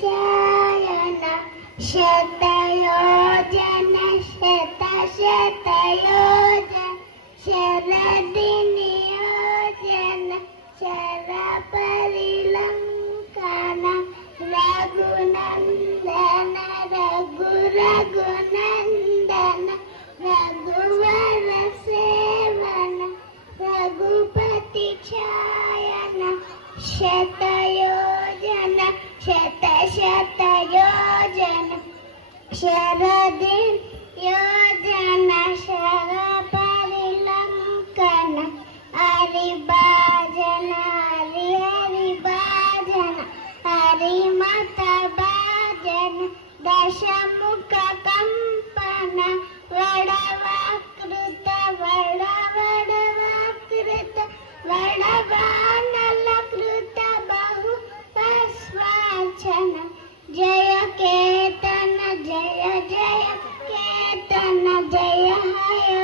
ಚಾಯನ ಶತಯೋಜನ ಶತ ಶತಯೋಜನ ಶರದಿ ನಿಯೋಜನ ಶರ ಪರಿಲಂಕನ ರಘುನಂದನ ರಘು ರಘುನಂದನ ರಘುವರ ಸೇವನ ರಘುಪತಿ ಛಾಯನ ಶತಯೋಜನ ಶತ ಶತಯೋಜನ ಶರದಿ ಯೋಜನ ಶರ ಪರಿಲಂಕನ ಹರಿಭಾಜನ ಹರಿ ಹರಿಭಾಜನ ಹರಿಮತ ಭಾಜನ ದಶಮುಖ ಕಂಪನ ವಡವಾಕೃತ ವಡವಡವಾಕೃತ ವಡವಾನಲಕೃತ ಬಹು ಪಸ್ವಾಚನ ಜಯ ಕೇತನ ಜಯ ಜಯ ಕೇತನ ಜಯ ಹಯ